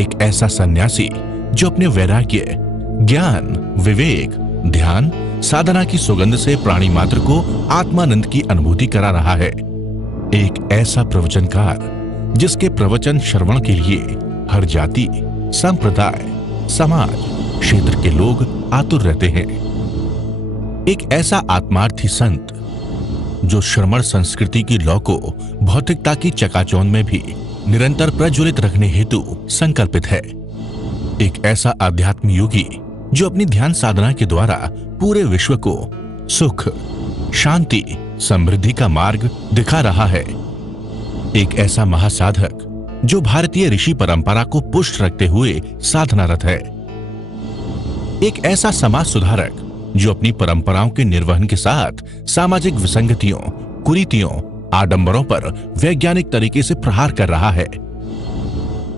एक ऐसा सन्यासी जो अपने वैराग्य, ज्ञान, विवेक, ध्यान, साधना की सुगंध से प्राणी मात्र को आत्मानंद की अनुभूति करा रहा है। एक ऐसा प्रवचनकार जिसके प्रवचन श्रवण के लिए हर जाति, संप्रदाय, समाज, क्षेत्र के लोग आतुर रहते हैं। एक ऐसा आत्मार्थी संत जो श्रमण संस्कृति की लौ को भौतिकता की चकाचौंध में भी निरंतर प्रज्वलित रखने हेतु संकल्पित है। एक ऐसा आध्यात्म योगी जो अपनी ध्यान साधना के द्वारा पूरे विश्व को सुख, शांति, समृद्धि का मार्ग दिखा रहा है। एक ऐसा महासाधक जो भारतीय ऋषि परंपरा को पुष्ट रखते हुए साधनारत है। एक ऐसा समाज सुधारक जो अपनी परंपराओं के निर्वहन के साथ सामाजिक विसंगतियों, कुरीतियों, आडंबरों पर वैज्ञानिक तरीके से प्रहार कर रहा है।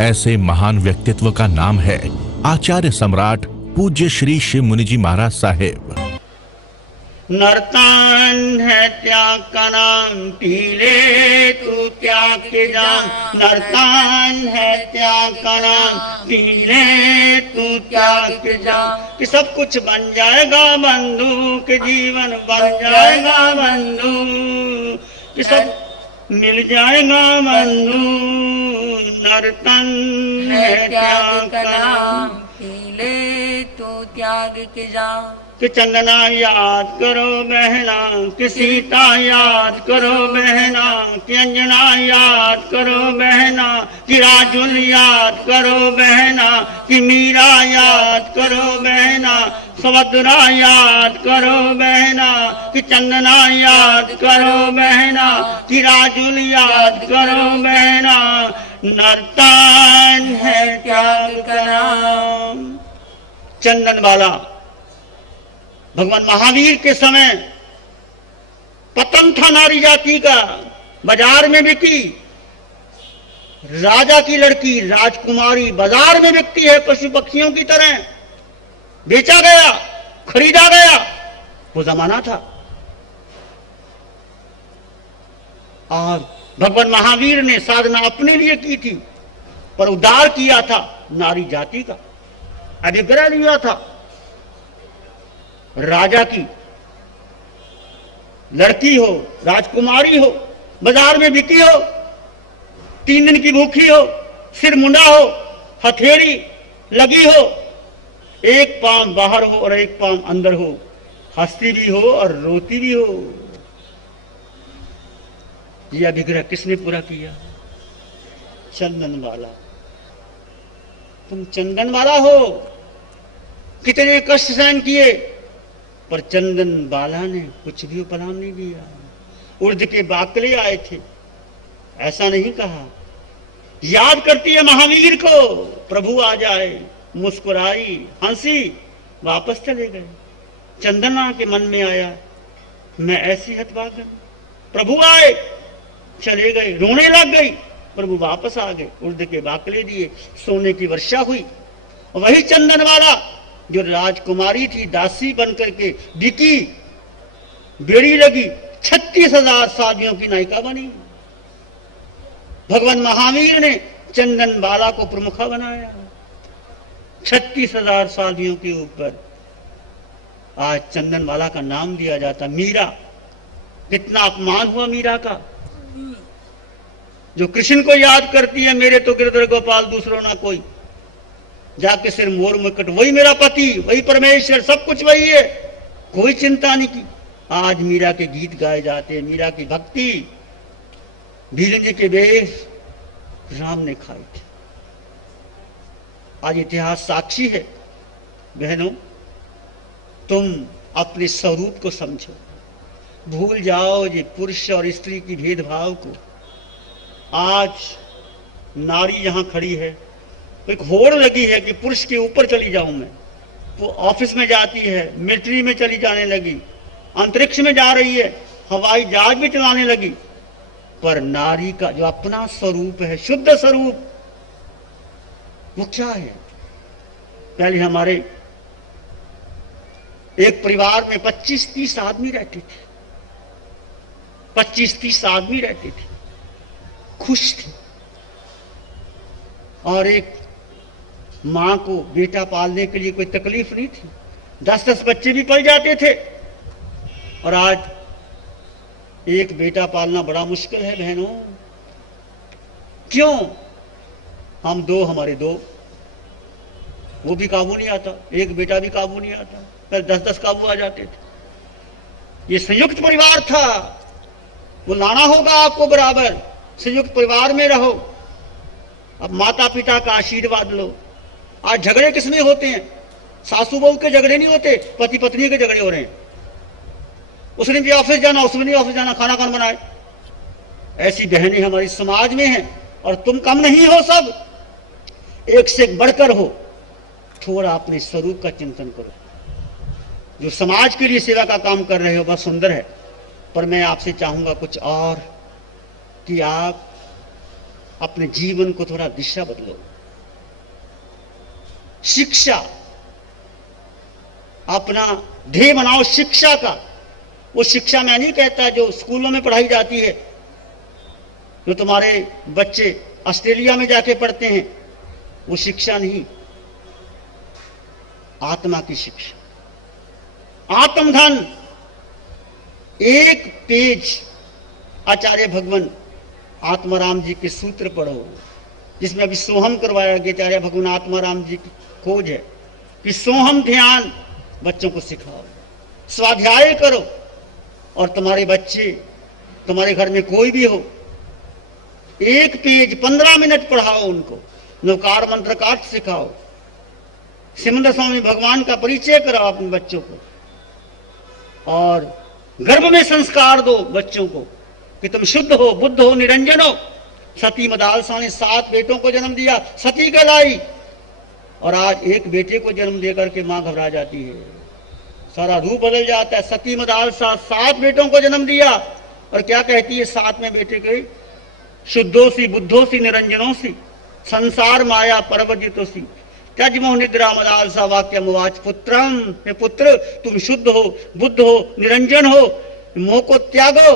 ऐसे महान व्यक्तित्व का नाम है आचार्य सम्राट पूज्य श्री शिव मुनि जी महाराज साहेब। नर्तन है त्याग का नाम, पीले तू त्याग के जान। नर्तन है त्याग का नाम, पीले तू त्याग के जान। कि सब कुछ बन जाएगा बंधु, कि जीवन बन जाएगा बंधु, कि सब मिल जाएगा बंधु। नर्तन है त्याग का नाम, पीले तू त्याग के जान। कि चंदना याद करो बहना, कि सीता याद करो बहना, कि अंजना याद करो बहना, कि राजुल याद करो बहना, कि मीरा याद करो बहना, सुभद्रा याद करो बहना, कि चंदना याद करो बहना, कि राजुल याद करो बहना। नर्तन है त्याग का नाम। चंदन वाला भगवान महावीर के समय पतन था नारी जाति का, बाजार में बिकी। राजा की लड़की, राजकुमारी बाजार में बिकती है पशु पक्षियों की तरह। बेचा गया, खरीदा गया, वो जमाना था। और भगवान महावीर ने साधना अपने लिए की थी, पर उद्धार किया था नारी जाति का। अधिग्रह लिया था राजा की लड़की हो, राजकुमारी हो, बाजार में बिकी हो, 3 दिन की भूखी हो, सिर मुंडा हो, हथेली लगी हो, एक पांव बाहर हो और एक पांव अंदर हो, हंसती भी हो और रोती भी हो। यह अधिग्रह किसने पूरा किया? चंदन वाला। तुम चंदन वाला हो, कितने कष्ट सहन किए, पर चंदन बाला ने कुछ भी उपलाम नहीं दिया। उर्द के बाकले आए थे, ऐसा नहीं कहा। याद करती है महावीर को, प्रभु आ जाए, मुस्कुराई, हंसी, वापस चले गए। चंदना के मन में आया, मैं ऐसी हतभागन। प्रभु आए, चले गए, रोने लग गई। प्रभु वापस आ गए, उर्द के बाकले दिए, सोने की वर्षा हुई। वही चंदन वाला जो राजकुमारी थी, दासी बनकर के बिकी, बेड़ी लगी, 36,000 शादियों की नायिका बनी। भगवान महावीर ने चंदन बाला को प्रमुखा बनाया। 36,000 शादियों के ऊपर आज चंदन वाला का नाम दिया जाता। मीरा, कितना अपमान हुआ मीरा का, जो कृष्ण को याद करती है, मेरे तो गिरधर गोपाल दूसरों ना कोई, जाके सिर मोर मुकुट, वही मेरा पति, वही परमेश्वर, सब कुछ वही है, कोई चिंता नहीं की। आज मीरा के गीत गाए जाते हैं, मीरा की भक्ति, भील जी के वेश राम ने खाए थे। आज इतिहास साक्षी है। बहनों, तुम अपने स्वरूप को समझो, भूल जाओ ये पुरुष और स्त्री की भेदभाव को। आज नारी यहां खड़ी है, एक होड़ लगी है कि पुरुष के ऊपर चली जाऊं मैं। वो ऑफिस में जाती है, मिलिट्री में चली जाने लगी, अंतरिक्ष में जा रही है, हवाई जहाज भी चलाने लगी। पर नारी का जो अपना स्वरूप है, शुद्ध स्वरूप, वो क्या है? पहले हमारे एक परिवार में 25-30 आदमी रहते थे, 25-30 आदमी रहते थे, खुश थे। और एक मां को बेटा पालने के लिए कोई तकलीफ नहीं थी, 10-10 बच्चे भी पल जाते थे। और आज एक बेटा पालना बड़ा मुश्किल है बहनों। क्यों? हम दो, हमारे दो, वो भी काबू नहीं आता, एक बेटा भी काबू नहीं आता, फिर 10-10 काबू आ जाते थे। ये संयुक्त परिवार था, वो लाना होगा आपको बराबर। संयुक्त परिवार में रहो, अब माता पिता का आशीर्वाद लो। आज झगड़े किसमें होते हैं? सासू बहू के झगड़े नहीं होते, पति पत्नी के झगड़े हो रहे हैं। उसने भी ऑफिस जाना, उसने नहीं ऑफिस जाना, खाना कौन बनाए? ऐसी बहनें हमारे समाज में हैं। और तुम कम नहीं हो, सब एक से बढ़कर हो। थोड़ा अपने स्वरूप का चिंतन करो। जो समाज के लिए सेवा का काम कर रहे हो बहुत सुंदर है, पर मैं आपसे चाहूंगा कुछ और, कि आप अपने जीवन को थोड़ा दिशा बदलो। शिक्षा, अपना ध्येय बनाओ शिक्षा का। वो शिक्षा मैं नहीं कहता जो स्कूलों में पढ़ाई जाती है, जो तुम्हारे बच्चे ऑस्ट्रेलिया में जाके पढ़ते हैं, वो शिक्षा नहीं, आत्मा की शिक्षा, आत्मधन। एक पेज आचार्य भगवान आत्माराम जी के सूत्र पढ़ो, जिसमें अभी सोहम करवाया गया। आचार्य भगवान आत्माराम जी की खोज है कि सोहम ध्यान बच्चों को सिखाओ, स्वाध्याय करो। और तुम्हारे बच्चे, तुम्हारे घर में कोई भी हो, एक पेज 15 मिनट पढ़ाओ उनको, नवकार मंत्र का अर्थ सिखाओ, सिमंदर स्वामी भगवान का परिचय कराओ अपने बच्चों को। और गर्भ में संस्कार दो बच्चों को कि तुम शुद्ध हो, बुद्ध हो, निरंजन हो। सती मदालसा ने 7 बेटों को जन्म दिया, सती कहलाई। और आज एक बेटे को जन्म देकर के मां घबरा जाती है, सारा रूप बदल जाता है। सती मदालसा 7 बेटों को जन्म दिया, और क्या कहती है 7वें बेटे के? शुद्धोसी बुद्धोसी निरंजनोसी संसार माया परवजितोसी त्यजमो निद्रा मदालसा वाक्यम उवाच पुत्रम। हे पुत्र, तुम शुद्ध हो, बुद्ध हो, निरंजन हो, मोह को त्यागो।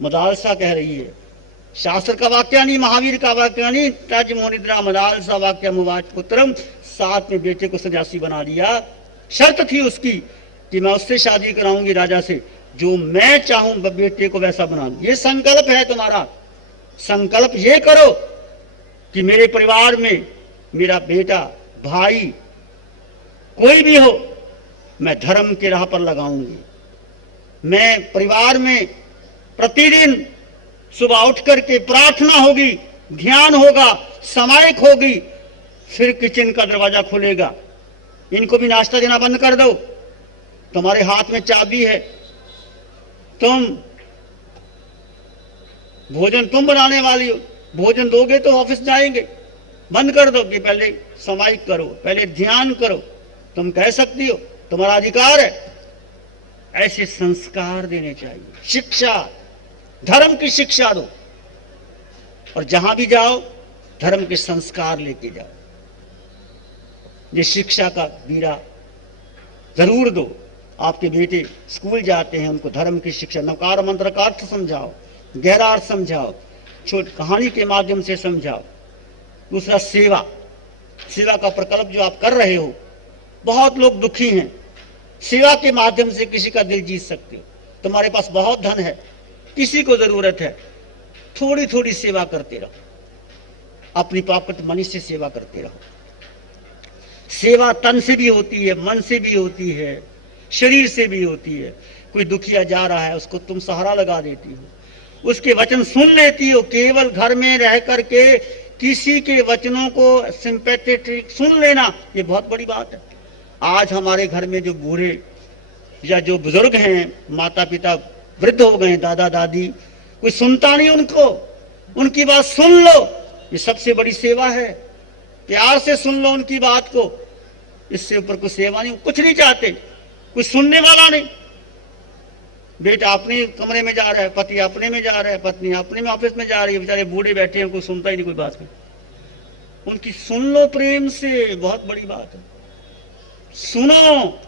मदालसा कह रही है, शास्त्र का वाक्य नहीं, महावीर का वाक्य नहीं। त्यजमो निद्रा मदालसा वाक्यम उवाच पुत्रम। 7वें बेटे को सन्यासी बना दिया। शर्त थी उसकी कि मैं उससे शादी कराऊंगी राजा से, जो मैं चाहूं बेटे को वैसा बना दूं। ये संकल्प है तुम्हारा। संकल्प ये करो कि मेरे परिवार में मेरा बेटा, भाई, कोई भी हो, मैं धर्म के राह पर लगाऊंगी। मैं परिवार में प्रतिदिन सुबह उठ करके प्रार्थना होगी, ध्यान होगा, सामायिक होगी, फिर किचन का दरवाजा खुलेगा। इनको भी नाश्ता देना बंद कर दो। तुम्हारे हाथ में चाबी है, तुम भोजन तुम बनाने वाली हो, भोजन दोगे तो ऑफिस जाएंगे। बंद कर दो कि पहले सामायिक करो, पहले ध्यान करो। तुम कह सकती हो, तुम्हारा अधिकार है। ऐसे संस्कार देने चाहिए। शिक्षा, धर्म की शिक्षा दो, और जहां भी जाओ धर्म के संस्कार लेके जाओ। ये शिक्षा का बीड़ा जरूर दो। आपके बेटे स्कूल जाते हैं, उनको धर्म की शिक्षा, नवकार मंत्र का अर्थ समझाओ, गहरा अर्थ समझाओ, छोटी कहानी के माध्यम से समझाओ। दूसरा, सेवा। सेवा का प्रकल्प जो आप कर रहे हो, बहुत लोग दुखी हैं, सेवा के माध्यम से किसी का दिल जीत सकते हो। तुम्हारे पास बहुत धन है, किसी को जरूरत है, थोड़ी थोड़ी सेवा करते रहो, अपनी पॉकेट मनी से सेवा करते रहो। सेवा तन से भी होती है, मन से भी होती है, शरीर से भी होती है। कोई दुखिया जा रहा है, उसको तुम सहारा लगा देती हो, उसके वचन सुन लेती हो। केवल घर में रह करके किसी के वचनों को सिंपैथेटिक सुन लेना, ये बहुत बड़ी बात है। आज हमारे घर में जो बूढ़े या जो बुजुर्ग हैं, माता पिता वृद्ध हो गए, दादा दादी, कोई सुनता नहीं उनको, उनकी बात सुन लो, ये सबसे बड़ी सेवा है। प्यार से सुन लो उनकी बात को, इससे ऊपर कोई सेवा नहीं। कुछ नहीं चाहते, कुछ सुनने वाला नहीं। बेटा अपने कमरे में जा रहा है, पति अपने में जा रहा है, पत्नी अपने में ऑफिस में जा रही है, बेचारे बूढ़े बैठे हैं, कोई सुनता ही नहीं कोई बात में। उनकी सुन लो प्रेम से, बहुत बड़ी बात है। सुनो,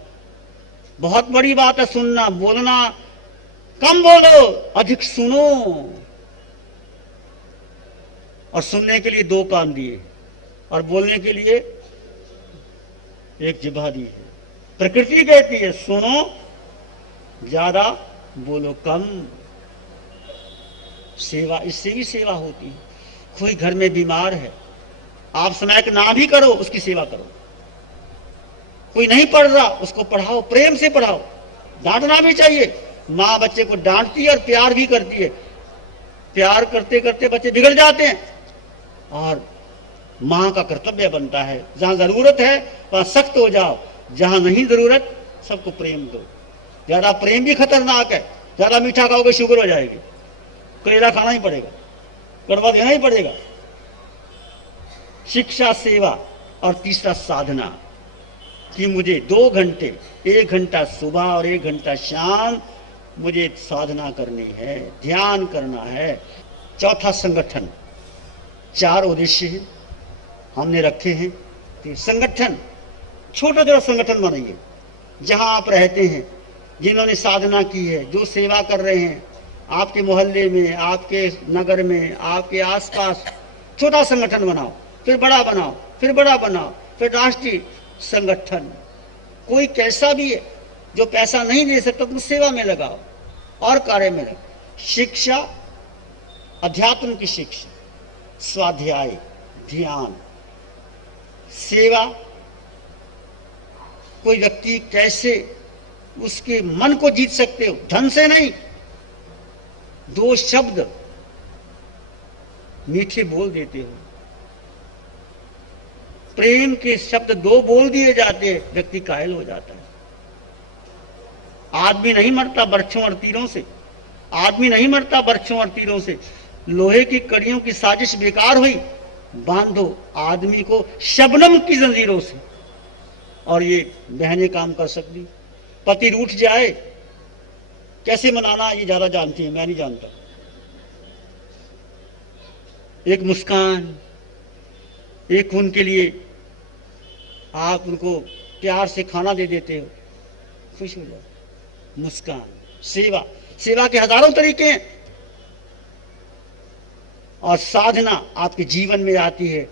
बहुत बड़ी बात है सुनना। बोलना कम बोलो, अधिक सुनो। और सुनने के लिए 2 कान दिए, और बोलने के लिए एक जिह्वा दी है। प्रकृति कहती है सुनो ज्यादा, बोलो कम। सेवा, इससे भी सेवा होती है। कोई घर में बीमार है, आप समय का ना भी करो, उसकी सेवा करो। कोई नहीं पढ़ रहा, उसको पढ़ाओ, प्रेम से पढ़ाओ। डांटना भी चाहिए। माँ बच्चे को डांटती है और प्यार भी करती है। प्यार करते करते बच्चे बिगड़ जाते हैं, और माँ का कर्तव्य बनता है जहां जरूरत है वहां सख्त हो जाओ, जहां नहीं जरूरत सबको प्रेम दो। ज्यादा प्रेम भी खतरनाक है। ज्यादा मीठा खाओगे शुगर हो जाएगी, करेला खाना ही पड़ेगा, कड़वा देना ही पड़ेगा। शिक्षा, सेवा और तीसरा साधना, कि मुझे 2 घंटे, 1 घंटा सुबह और 1 घंटा शाम मुझे साधना करनी है, ध्यान करना है। चौथा संगठन, 4 उद्देश्य हैं हमने रखे हैं। तो संगठन, छोटा छोटा संगठन बनाइए जहां आप रहते हैं, जिन्होंने साधना की है, जो सेवा कर रहे हैं आपके मोहल्ले में, आपके नगर में, आपके आसपास। छोटा संगठन बनाओ, फिर बड़ा बनाओ, फिर बड़ा बनाओ, फिर राष्ट्रीय संगठन। कोई कैसा भी है जो पैसा नहीं दे सकता तो सेवा में लगाओ और कार्य में लगाओ। शिक्षा, अध्यात्म की शिक्षा, स्वाध्याय, ध्यान, सेवा। कोई व्यक्ति कैसे उसके मन को जीत सकते हो, धन से नहीं। 2 शब्द मीठे बोल देते हो, प्रेम के शब्द 2 बोल दिए जाते हैं, व्यक्ति कायल हो जाता है। आदमी नहीं मरता बर्छों और तीरों से, आदमी नहीं मरता बर्छों और तीरों से। लोहे की कड़ियों की साजिश बेकार हुई, बांधो आदमी को शबनम की जंजीरों से, और ये बहनें काम कर सकती। पति रूठ जाए कैसे मनाना ये ज्यादा जानती है, मैं नहीं जानता। एक मुस्कान, एक उनके लिए आप उनको प्यार से खाना दे देते हो, खुश हो जाओ। मुस्कान, सेवा, सेवा के हजारों तरीके हैं। और साधना आपके जीवन में आती है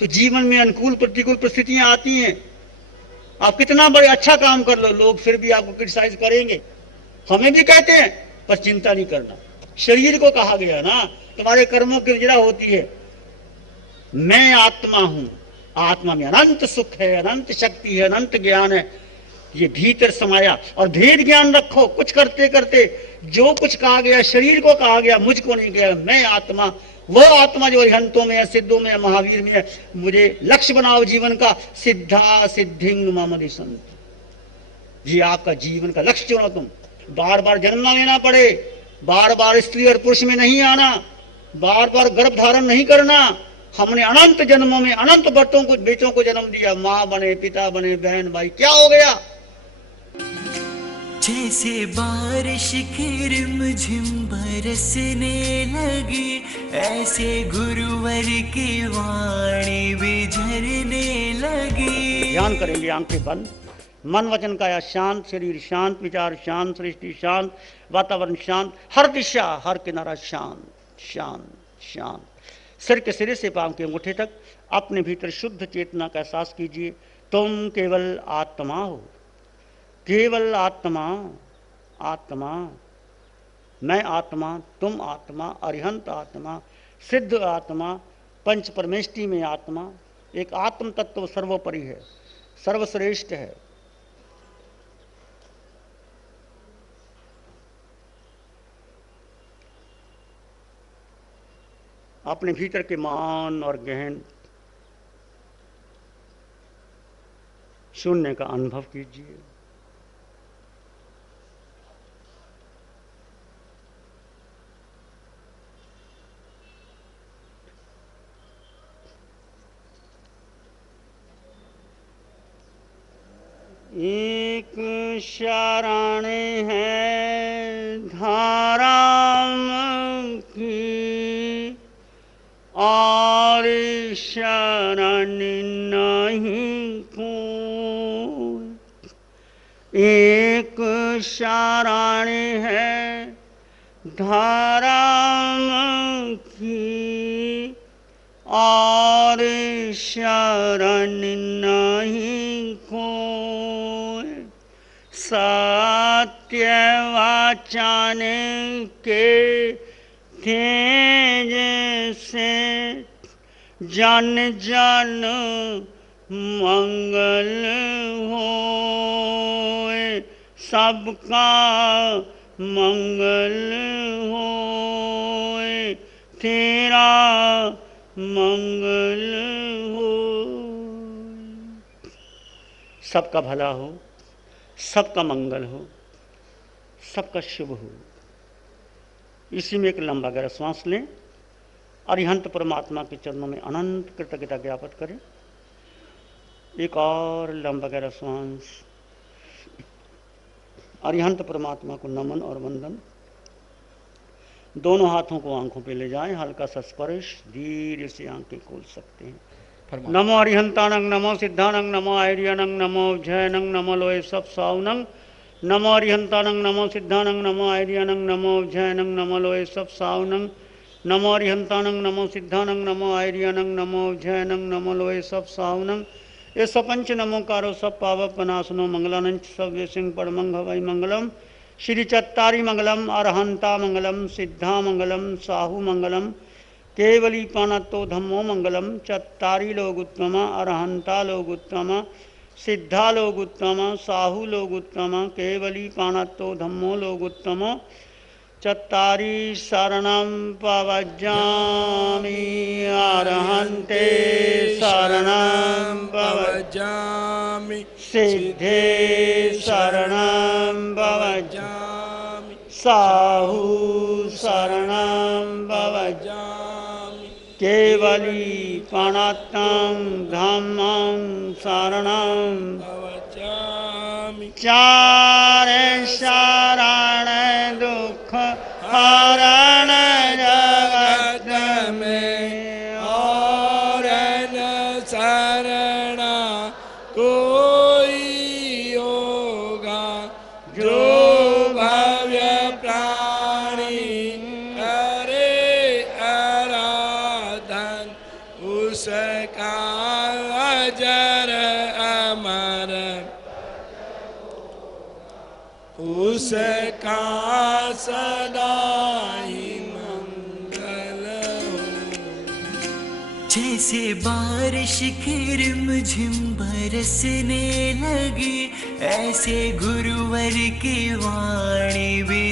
तो जीवन में अनुकूल प्रतिकूल परिस्थितियां आती हैं। आप कितना बड़े अच्छा काम कर लो, लोग फिर भी आपको क्रिटिसाइज करेंगे, हमें भी कहते हैं, पर चिंता नहीं करना। शरीर को कहा गया ना, तुम्हारे कर्मों की विजरा होती है। मैं आत्मा हूं, आत्मा में अनंत सुख है, अनंत शक्ति है, अनंत ज्ञान है, ये भीतर समाया। और भेद ज्ञान रखो, कुछ करते करते जो कुछ कहा गया, शरीर को कहा गया, मुझको नहीं गया। मैं आत्मा, वो आत्मा जो अरिहंतों में है, सिद्धों में है, महावीर में है। मुझे लक्ष्य बनाओ जीवन का, सिद्धा सिद्धिंग मम संत। जी आपका जीवन का लक्ष्य चुनो तुम। बार बार जन्म ना लेना पड़े, बार बार स्त्री और पुरुष में नहीं आना, बार बार गर्भ धारण नहीं करना। हमने अनंत जन्मों में अनंत बेटों को जन्म दिया, माँ बने, पिता बने, बहन भाई, क्या हो गया? जैसे बारिश की रिमझिम बरसने लगी, ऐसे गुरुवर की वाणी भी झरने लगी। ध्यान करेंगे आंखें बंद, मन वचन काया शांत, शरीर शांत, विचार शांत, सृष्टि शांत, वातावरण शांत, हर दिशा हर किनारा शांत शांत शांत। सिर के सिरे से पांव के अंगूठे तक अपने भीतर शुद्ध चेतना का एहसास कीजिए। तुम केवल आत्मा हो, केवल आत्मा, आत्मा। मैं आत्मा, तुम आत्मा, अरिहंत आत्मा, सिद्ध आत्मा, पंच परमेष्टि में आत्मा। एक आत्म तत्व सर्वोपरि है, सर्वश्रेष्ठ है। अपने भीतर के मान और गहन शून्य का अनुभव कीजिए। एक शरणे है धारा की, और शरण नहीं कोई। एक शरण है धारा की, और शरण नहीं कोय, सत्य वाचन के तेज से जन जन मंगल होए, सबका मंगल होए, तेरा मंगल हो। सबका भला हो, सबका मंगल हो, सबका शुभ हो। इसी में एक लंबा गहरा श्वास लें। अरिहंत परमात्मा के चरणों में अनंत कृतज्ञता ज्ञापित करें। एक और लंबा गहरा श्वास। अरिहंत परमात्मा को नमन और वंदन। दोनों हाथों को आंखों पे ले जाएं, हल्का सा स्पर्श, धीरे से आंखें खोल सकते हैं। नमो अरिहंतानंग, नमो सिद्धानंग, नमो आर्यनंग, नमो जैनंग, नमो लोए सब साउनंग। नमो अरिहंतानंग, नमो सिद्धानंग, नमो आर्यनंग, नमो जैनंग, नमो लोए सब साउनंग। नमो अरिहंतानंग, नमो सिद्धानंग, नमो आर्यनंग, नमो जैनंग, नमो लोए सब साउनंग। ये सपंच नमोकारो सब पावक पनासनो मंगलानंच सब सिंह परमंग हवै मंगलम। श्री चत्तारी मंगलम, अरहंता मंगलम, सिद्धा मंगलम, साहू मंगलम, केवली पानतो धम्मो मंगलम। चत्तारी लोग उत्तम, अरहंता लोग उत्तम, सिद्धा लोग उत्तम, साहू लोग उत्तम, केवली पानतो धम्मो लोग उत्तम। चत्तारी शरणं पवज्जामि, अरहन्ते शरणं पवज्जामि, सिद्धे शरणं पवज्जामि, साहू शरणं पवज्जामि, केवली पाणतं धम्मं शरणं पवज्जामि। चार शरण दुख हरण जगत में, और न शरणा कोई होगा। जो भव्य प्राणी करे आराधन, उसका अजर अमर, उसका सदा ही मंगल हो। जैसे बारिश की रिमझिम बरसने लगी, ऐसे गुरुवर की वाणी भी